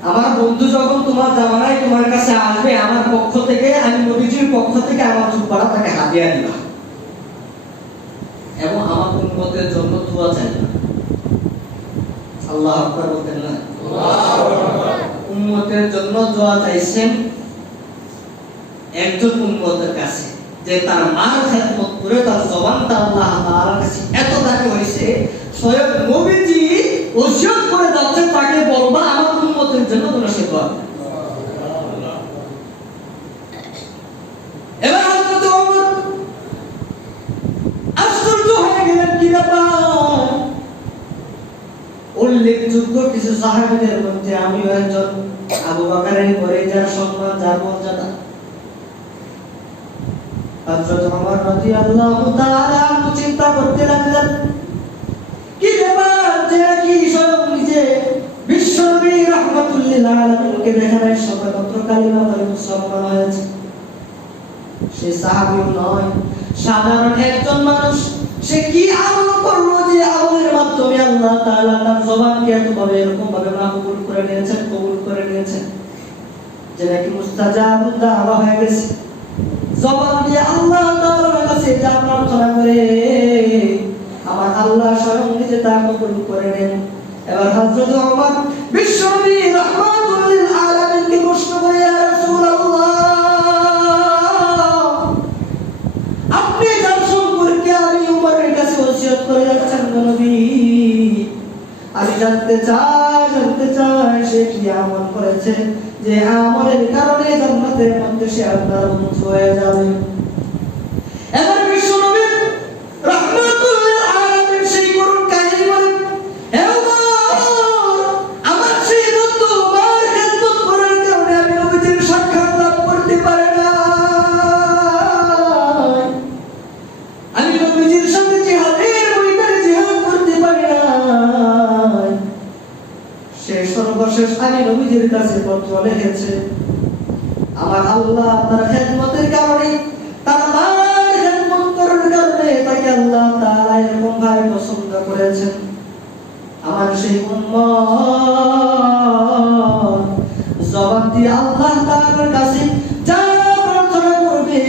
আমার বন্ধু যখন তোমার জামানায় তোমার কাছে আসবে, আমার পক্ষ থেকে, আমি নবীজির পক্ষ থেকে আমার জুব্বাটা তাকে হাদিয়া দিবা এবং আমার উম্মতের জন্য দোয়া চাইবা। আল্লাহু আকবার বলতেন না? উম্মতের জন্য দোয়া চাইছেন একজন উম্মতের কাছে, যে তার মার খেদমত করে তার জবানটা আল্লাহ তাআলার কাছে এত দামি হয়েছে, স্বয়ং নবীজি ওসিয়ত করে যাচ্ছে তাকে বলবা আমার উম্মতের জন্য তোমরা সে দোয়া। এবার হযরত ওমর আশ্চর্য হয়ে গেলেন, কি ব্যাপার? উল্লেখযোগ্য কিছু সাহাবীদের মধ্যে আমিও একজন, আবু বকরের পরে যার সম্মান, যার মর্যাদা। হযরত ওমর রাদিয়াল্লাহু তাআলা চিন্তা করতে লাগলেন, কি ব্যাপার, যে কি স্বয়ং নিজে বিশ্বনবী রাহমাতুল লিল আলামিনকে দেখার সময় মাত্র কালিমা পড়ে মুসলমান হয়েছে, সে সাহাবী নয়, সাধারণ একজন মানুষ। সে কি আমল করলো যে আমলের মাধ্যমে আল্লাহ তাআলা তার জবানকে এতভাবে এরকম ভাবে কবুল করে নিয়েছেন, যে নাকি মুস্তাজাবুদ দাওয়া হয়ে গেছে। জবান দিয়ে আল্লাহ তাআলার কাছে যা প্রার্থনা করে আমার আল্লাহ স্বয়ং নিজে তা কবুল করে নেন। এবার হযরত ওমর বিশ্বনবী রাহমাতুল লিল আলামিনকে প্রশ্ন করে, ইয়া রাসূলুল্লাহ, আপনি যার সম্পর্কে আমি ওমরের কাছে ওসিয়ত করে যাচ্ছেন নবী, আমি জানতে চাই সে কি আমল করেছে যে আমলের কারণে জান্নাতের মধ্যে সে আপনার বন্ধু হয়ে যাবে। এবার বিশ্বনবী রাহমাতুল লিল আলামিন সেই করুণ কাহিনী বলেন, হে ওমর, আমার সেই বন্ধু মার খেদমত করার কারণে আমি নবীজির সাক্ষাৎ লাভ করতে পারি না, আমি নবীজির সাথে জিহাদের ময়দানে জিহাদ করতে পারি না। সে সর্বশেষ আমি নবীজির কাছে পত্র লিখেছে, আমার আল্লাহ তার খেদমতের কারণে, তার মার খেদমত করার কারণে তাকে আল্লাহ তাআলা এরকম ভাবে পছন্দ করেছেন। আমার সেই উম্মত জবান দিয়ে আল্লাহ তাআলার কাছে যা প্রার্থনা করবে,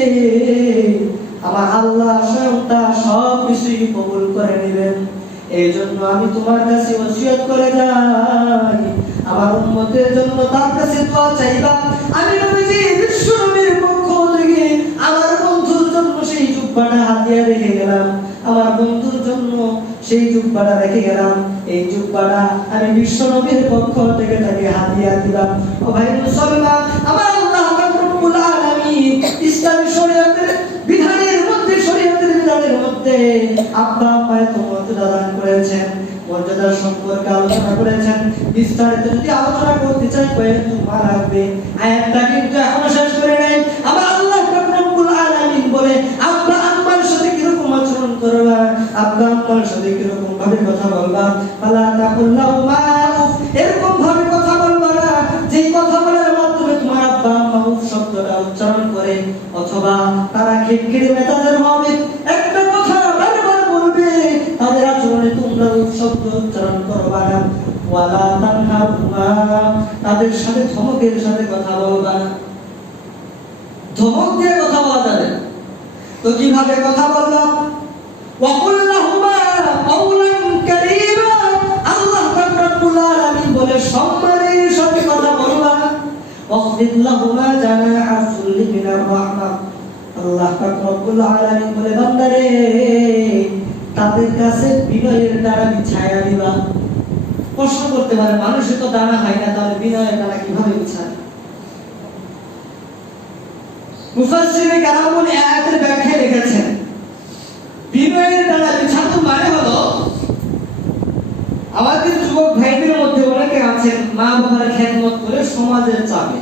আমার আল্লাহ স্বয়ং তা সব কিছুই কবুল করে নেবেন। এই জন্য আমি তোমার কাছে ওসিয়ত করে যাই, আমার উম্মতের জন্য তার কাছে দোয়া চাইবা। আমি নবীজি বিশ্বনবীর পক্ষ থেকে আমার বন্ধুর জন্য সেই জুব্বাটা হাদিয়া রেখে গেলাম, আমার বন্ধুর জন্য সেই জুব্বাটা রেখে গেলাম। এই জুব্বাটা আমি বিশ্বনবীর পক্ষ থেকে তাকে হাদিয়া দিলাম। ও ভাই মুসলমান, আমার আল্লাহ পাক রব্বুল আলামিন ইসলামী শরীয়তের বিধানের মধ্যে, শরীয়তের বিধান মধ্যে আব্বা আম্মায় তো মর্যাদা দান করেছেন, মর্যাদার সম্পর্কে আলোচনা করেছেন। বিস্তারিত যদি আলোচনা করতে চাই কয়েকটু মার রাখবে, আয়াতটা কিন্তু এখনো শেষ করে নাই। আবার আল্লাহ রব্বুল আলামিন বলে আব্বা আম্মার সাথে কিরকম আচরণ করবা, আব্বা আম্মার সাথে কিরকম ভাবে কথা বলবা। ফালা তাকুল লাহুমা উফ, এরকম ভাবে কথা বলবা না যে কথা বলার মাধ্যমে তোমার আব্বা আম্মা উফ শব্দটা উচ্চারণ করে, অথবা তারা খিটখিটে মেজাজের হবে, একটা কথা বারবার বলবে, তাদের আচরণে তোমরা উফ শব্দ উচ্চারণ করবা না। ওয়ালা তানহারহুমা, তাদের সাথে ধমকের সাথে কথা বলবা না। ধমক দিয়ে কথা বলা যাবে না, তো কিভাবে কথা বলবা? ওয়াকুল লাহুমা কাওলান কারীমা, আল্লাহ রব্বুল আলামিন বলে সম্মানের সাথে কথা বলবা। ওয়াখফিদ লাহুমা জানাহা যুল্লি মিনার রাহমাহ, আল্লাহ রব্বুল আলামিন বলে বান্দারে তাদের কাছে বিনয়ের ডানা বিছায়া দিবা। প্রশ্ন করতে পারে মানুষের তো ডানা হয় না, তাহলে বিনয়ের ডানা কিভাবে বিছায়? মুফাসসিরে কালামুল আয়াতের ব্যাখ্যায় লিখেছেন বিনয়ের ডানা বিছানো মানে হলো, আমাদের যুবক ভাইদের মধ্যে অনেকে আছেন মা বাবার খেদমত করে সমাজের চাপে,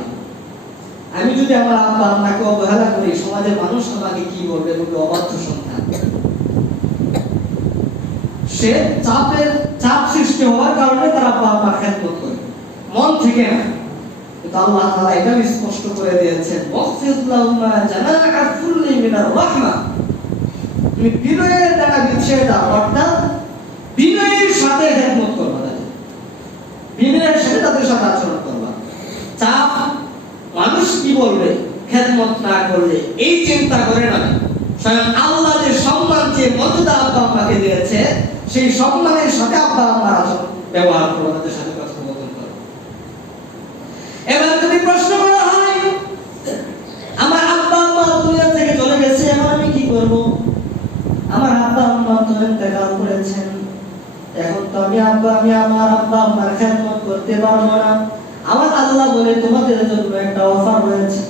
আমি যদি আমার আব্বা আম্মাকে অবহেলা করি সমাজের মানুষ আমাকে কি বলবে, বলবে অবাধ্য সন্তান। সে চাপ সৃষ্টি হওয়ার কারণে তারা আব্বা আম্মার খেদমত করে, মন থেকে না। কিন্তু আল্লাহ তাআলা এটা স্পষ্ট করে দিয়েছেন, ওয়াখফিদ লাহুমা জানাহা যুল্লি মিনার রাহমাহ, তুমি বিনয়ের ডানা বিছিয়ে দাও, অর্থাৎ বিনয়ের সাথে খেদমত করবা, বিনয়ের সাথে তাদের সাথে আচরণ করবা। চাপ, মানুষ কি বলবে খেদমত না করলে, এই চিন্তা করে না। স্বয়ং আল্লাহ যে সম্মান, যে মর্যাদা আব্বা আম্মাকে দিয়েছে, সেই সম্মানের সাথে আব্বা আম্মার আচরণ ব্যবহার করো, তাদের সাথে কথোপকথন করো। এবার তুমি প্রশ্ন করা হয়, আমার আব্বা আম্মা দুনিয়া থেকে চলে গেছে, এখন আমি কি করব? আমার আব্বা আম্মা তো ইন্তেকাল করেছেন, এখন তো আমি আমার আব্বা আম্মার খেদমত করতে পারবো না। আমার আল্লাহ বলে তোমাদের জন্য একটা অফার রয়েছে,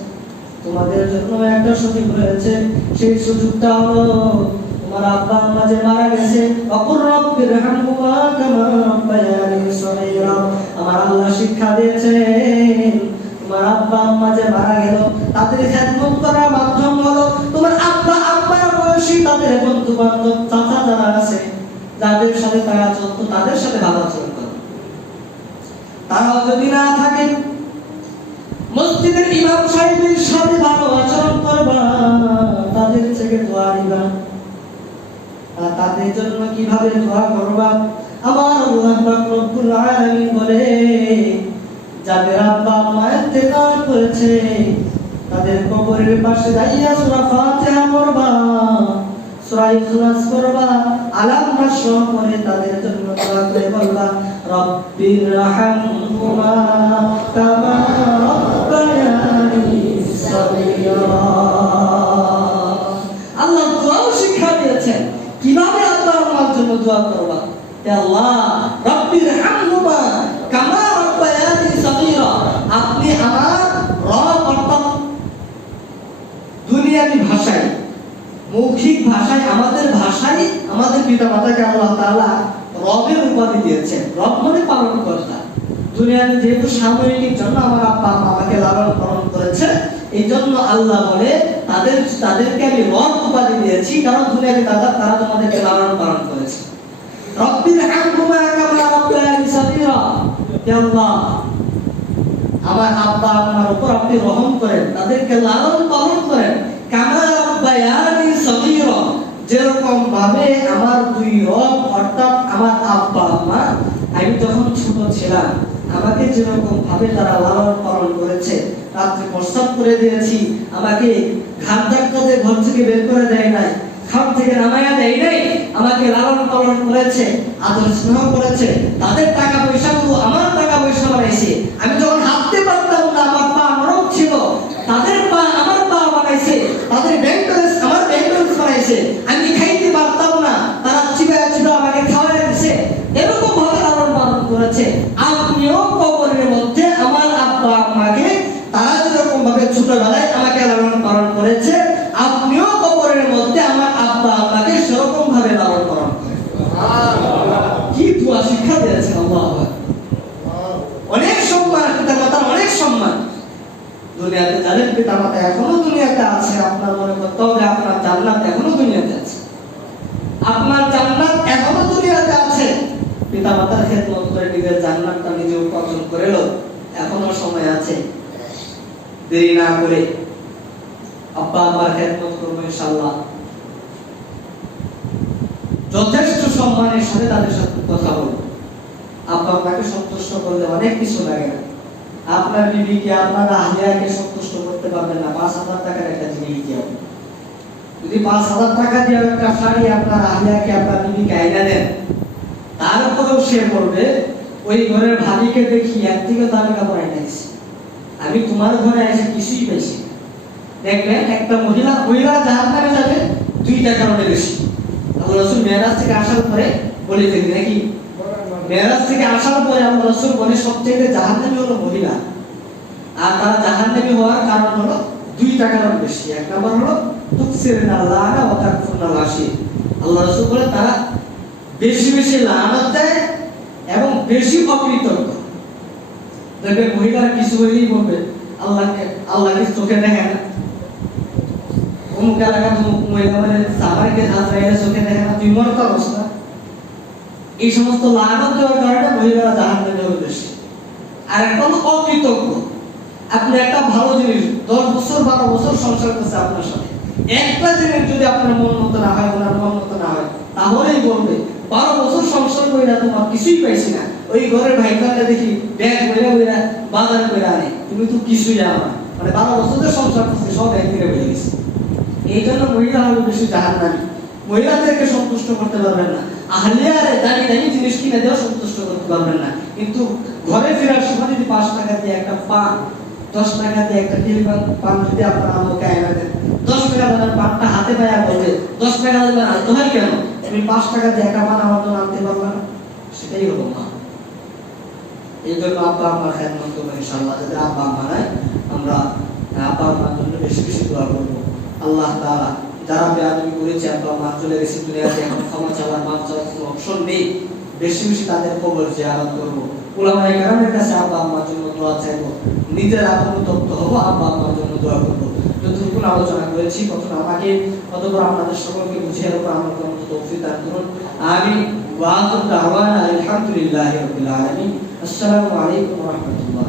তোমাদের জন্য একটা সুযোগ রয়েছে। সেই সুযোগটা হলো তোমার আব্বা আম্মা যে মারা গেছে, ওয়াকুর রাব্বিরহামহুমা কামা রাব্বায়ানি সগীরা, আমার আল্লাহ শিক্ষা দিয়েছেন তোমার আব্বা আম্মা যে মারা গেল তাদের খেদমত করার মাধ্যম হলো তোমার আব্বা আম্মার বয়সী তাদের বন্ধু বান্ধব চাচা যারা আছে, যাদের সাথে তারা চলতো, তাদের সাথে ভালো আচরণ করো। তারাও যদি না থাকে, মসজিদের ইমাম সাহেবের সাথে ভালো আচরণ করবা, তাদের থেকে দোয়া নিবা। আর তাদের জন্য কিভাবে দোয়া করবা? আমার আল্লাহ রব্বুল আলামিন বলে যাদের আব্বা আম্মা ইন্তেকাল করেছে তাদের কবরের পাশে দাঁড়িয়ে সূরা ফাতিহা পড়বা, সূরা ইখলাস করবা, আলাম নাশরাহ পড়ে তাদের জন্য দোয়া করে বলবা রব্বিরহামহুমা কামা রাব্বায়ানি সগীরা। আল্লাহ দোয়াও শিক্ষা দিয়েছেন কিভাবে আব্বা আম্মার জন্য দোয়া করবা। হে আল্লাহ রব্বিরহামহুমা কামা রাব্বায়ানি সগীরা, আপনি আমার রব, অর্থাৎ দুনিয়াবি ভাষায়, মৌখিক ভাষায়, আমাদের ভাষায় আমাদের পিতামাতাকে আল্লাহ তাআলা রবের উপাধি দিয়েছেন। রব মানে পালনকর্তা। দুনিয়াতে যেহেতু সাময়িক জন্য আমার আব্বা আম্মা আমাকে লালন পালন করেছে, এই জন্য আল্লাহ বলে তাদেরকে আমি রব উপাধি দিয়েছি, কারণ দুনিয়াতে তারা তোমাদেরকে লালন পালন করেছে। রব্বিরহামহুমা কামা রাব্বায়ানি সগীরা, হে আল্লাহ আমার আব্বা আম্মার উপর আপনি রহম করেন, তাদেরকে লালন পালন করেন, কামা রাব্বায়ানি সগীরা, যেরকম ভাবে আমার দুই রব অর্থাৎ আমার আব্বা আম্মা আমি যখন ছোট ছিলাম আমাকে যেরকম ভাবে তারা লালন পালন করেছে, রাত্রে প্রস্রাব করে দিয়েছি, আমাকে ঘাট ধাক্কা দিয়ে ঘর থেকে বের করে দেয় নাই, খাট থেকে নামায়া দেয় নাই, আমাকে লালন পালন করেছে, আদর স্নেহ করেছে, তাদের টাকা পয়সাগুলো আমার টাকা পয়সা বানাইছে। আমি যখন হাঁটতে পারতাম না, আমার পা নরম ছিল, তাদের পা আমার পা বানাইছে, তাদের ব্যাংক ব্যালেন্স আমার ব্যাংক ব্যালেন্স বানাইছে। আমি খাইতে পারতাম না, তারা চিবা চিবা আমাকে খাওয়াই দিয়েছে, এরকম ভাবে লালন পালন করেছে। আপনিও কবরের মধ্যে আমার আব্বা আম্মাকে তারা যেরকম ভাবে ছোটবেলায় আমাকে লালন পালন করেছে, আপনিও কবরের মধ্যে আমার আব্বা আম্মাকে সেরকম পিতামাতা এখনো দুনিয়াতে আছে, আপনার মনে করতে হবে আপনার জান্নাত এখনো দুনিয়াতে আছে, আপনার জান্নাত এখনো দুনিয়াতে আছে। পিতামাতার খেদমত করে নিজের জান্নাতটা নিজে উপার্জন করে লো, এখনো সময় আছে, দেরি না করে আব্বা আম্মার খেদমত করবো ইনশাআল্লাহ। যথেষ্ট সম্মানের সাথে তাদের সাথে কথা বলবো। আব্বা আম্মাকে সন্তুষ্ট করলে অনেক কিছু লাগে না। আপনার বিবিকে, আপনার আহলিয়াকে সন্তুষ্ট করতে পারবেন না ৫,০০০ টাকার একটা জিনিস দিয়ে। যদি ৫,০০০ টাকা দিয়ে একটা শাড়ি আপনার আহলিয়াকে, আপনার বিবিকে আইনা দেন, তারপরেও সে বলবে ওই ঘরের ভাবিকে দেখি এর থেকে দামি কাপড় আইনা দিছি, আমি তোমার ঘরে এসে কিছুই পাইছি। দেখবেন একটা মহিলা জাহান্নামে যাবে 2টা কারণে বেশি। আল্লাহ রাসূল মেরাজ থেকে আসার পরে বলে থাকি নাকি, মেরাজ থেকে আসার পরে আল্লাহ রাসূল বলে সবচেয়ে জাহান্নামী হলো মহিলা। আর তারা জাহান্নামী হওয়ার কারণ হলো 2টা কারণ বেশি। এক নম্বর হলো তুকসিরুনা লানা ওয়া তাকফুরুনা রাশিদ। আল্লাহ রাসূল বলে তারা বেশি বেশি লানত দেয় এবং বেশি অকৃতজ্ঞ। দেখবেন মহিলারা কিছু বলেই বলবে আল্লাহকে চোখে দেখে না, অমুক এলাকা অমুক মহিলা মানে সাবাইকে ঝাঁঝরাইলে চোখে দেখে না, তুই মরতে অবস্থা। এই সমস্ত লানত দেওয়ার কারণে মহিলারা জাহান্নামে হবে বেশি। আর একটা হলো অকৃতজ্ঞ। আপনি একটা ভালো জিনিস 10 বছর 12 বছর সংসার করছে আপনার সাথে, একটা জিনিস যদি আপনার মন মতো না হয়, ওনার মন মতো না হয়, তাহলেই বলবে 12 বছর সংসার করে তোমার কিছুই পাইছি না। ওই ঘরের ভাইটাকে দেখি ব্যাগ বইরা বইরা বাজার করে আনে, তুমি তো কিছুই জানো না। মানে 12 বছর যে সংসার করছে সব একদিনে বেড়ে গেছে। এই জন্য মহিলা হবে বেশি জাহান্নামী। মহিলাদেরকে সন্তুষ্ট করতে পারবেন না, আহলিয়ারে দামি দামি জিনিস কিনে দেওয়া সন্তুষ্ট করতে পারবেন না। কিন্তু ঘরে ফেরার সময় যদি 5 টাকা দিয়ে একটা পান, 10 টাকা দিয়ে একটা টিলিপান পান যদি আপনার আম্মুকে আইনা দেন, 10 টাকা দামের পানটা হাতে পায়া বলবে 10 টাকা দিলে আনতে হয় কেন, তুমি 5 টাকা দিয়ে একটা পান আমার জন্য আনতে পারবে না। সেটাই হলো মা। এই জন্য আব্বা আম্মার খেদমত করবো ইনশাআল্লাহ। যদি আব্বা আম্মা নাই, আমরা আব্বা আম্মার জন্য বেশি বেশি দোয়া করবো। আল্লাহ তাআলা যারা বেয়াদবি করেছে, আব্বা আম্মা চলে গেছে দুনিয়াতে, এখন ক্ষমা চাওয়ার মাফ চাওয়ার কোনো অপশন নেই, বেশি বেশি তাদের কবর জিয়ারত করবো। উলামায়ে কেরামের কাছে আব্বা আম্মার জন্য দোয়া চাইবো, নিজের আত্মতপ্ত হবো, আব্বা আম্মার জন্য দোয়া করবো। যতটুকু আলোচনা করেছি কতটা আমাকে, কতবার আপনাদের সকলকে বুঝিয়ে দেবো, আমার মতো তৌফিক দান করুন। আমিন। ওয়া আখিরু দাওয়ানা আলহামদুলিল্লাহি রাব্বিল আলামিন। আসসালামু আলাইকুম ওয়া রাহমাতুল্লাহ।